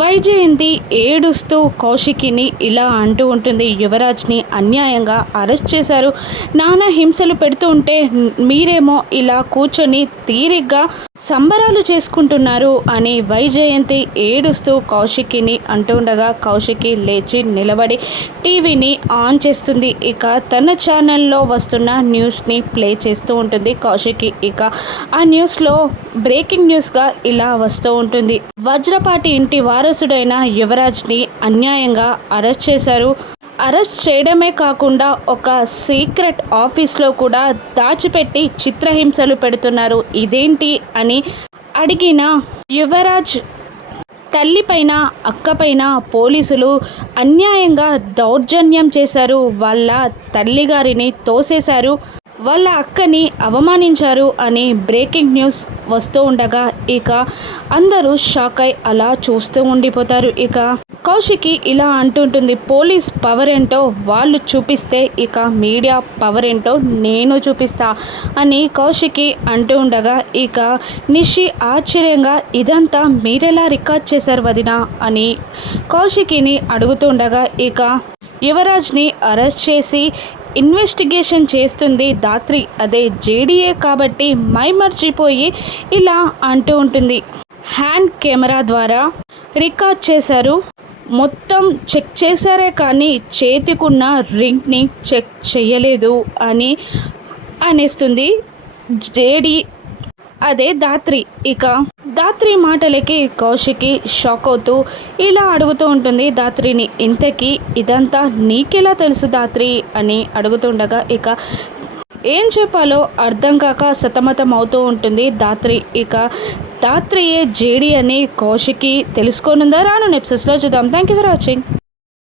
వైజయంతి ఏడుస్తూ కౌశికిని ఇలా అంటూ ఉంటుంది. యువరాజ్ని అన్యాయంగా అరెస్ట్ చేశారు. నానా హింసలు పెడుతూ ఉంటే మీరేమో ఇలా కూర్చొని తీరిగ్గా సంబరాలు చేసుకుంటున్నారు అని వైజయంతి ఏడుస్తూ కౌశికిని అంటుండగా కౌశికి లేచి నిలబడి టీవీని ఆన్ చేస్తుంది. ఇక తన ఛానల్లో వస్తున్న న్యూస్ని ప్లే చేస్తూ ఉంటుంది కౌశికి. ఇక ఆ న్యూస్లో బ్రేకింగ్ న్యూస్గా ఇలా వస్తూ ఉంటుంది. వజ్రపాటి ఇంటి వారు వారసుడైన యువరాజ్ని అన్యాయంగా అరెస్ట్ చేశారు. అరెస్ట్ చేయడమే కాకుండా ఒక సీక్రెట్ ఆఫీస్లో కూడా దాచిపెట్టి చిత్రహింసలు పెడుతున్నారు. ఇదేంటి అని అడిగిన యువరాజ్ తల్లిపైన అక్కపైన పోలీసులు అన్యాయంగా దౌర్జన్యం చేశారు. వాళ్ళ తల్లిగారిని తోసేశారు. వాళ్ళ అక్కని అవమానించారు అని బ్రేకింగ్ న్యూస్ వస్తూ ఉండగా ఇక అందరూ షాక్ అయి అలా చూస్తూ ఉండిపోతారు. ఇక కౌశికి ఇలా అంటుంటుంది పోలీస్ పవర్ ఏంటో వాళ్ళు చూపిస్తే ఇక మీడియా పవర్ ఏంటో నేను చూపిస్తా అని కౌశికి అంటూ ఉండగా ఇక నిషి ఆశ్చర్యంగా ఇదంతా మీరెలా రికార్డ్ చేశారు వదిన? అని కౌశికిని అడుగుతుండగా ఇక యువరాజ్ని అరెస్ట్ చేసి ఇన్వెస్టిగేషన్ చేస్తుంది దాత్రి అదే జేడీఏ కాబట్టి మై మర్చిపోయి ఇలా అంటూ ఉంటుంది. హ్యాండ్ కెమెరా ద్వారా రికార్డ్ చేశారు. మొత్తం చెక్ చేశారే కానీ చేతికున్న రింగ్ని చెక్ చేయలేదు అని అనేస్తుంది జేడి. అదే దాత్రి ఇక దాత్రి మాటలకి కౌశికి షాక్ అవుతూ ఇలా అడుగుతూ ఉంటుంది దాత్రిని. ఇంతకీ ఇదంతా నీకెలా తెలుసు దాత్రి? అని అడుగుతుండగా ఇక ఏం చెప్పాలో అర్థం కాక సతమతం అవుతూ ఉంటుంది దాత్రి. ఇక దాత్రియే జేడి అని కౌశికి తెలుసుకోనుందా? రాను నెప్సెస్లో చూద్దాం. Thank you for watching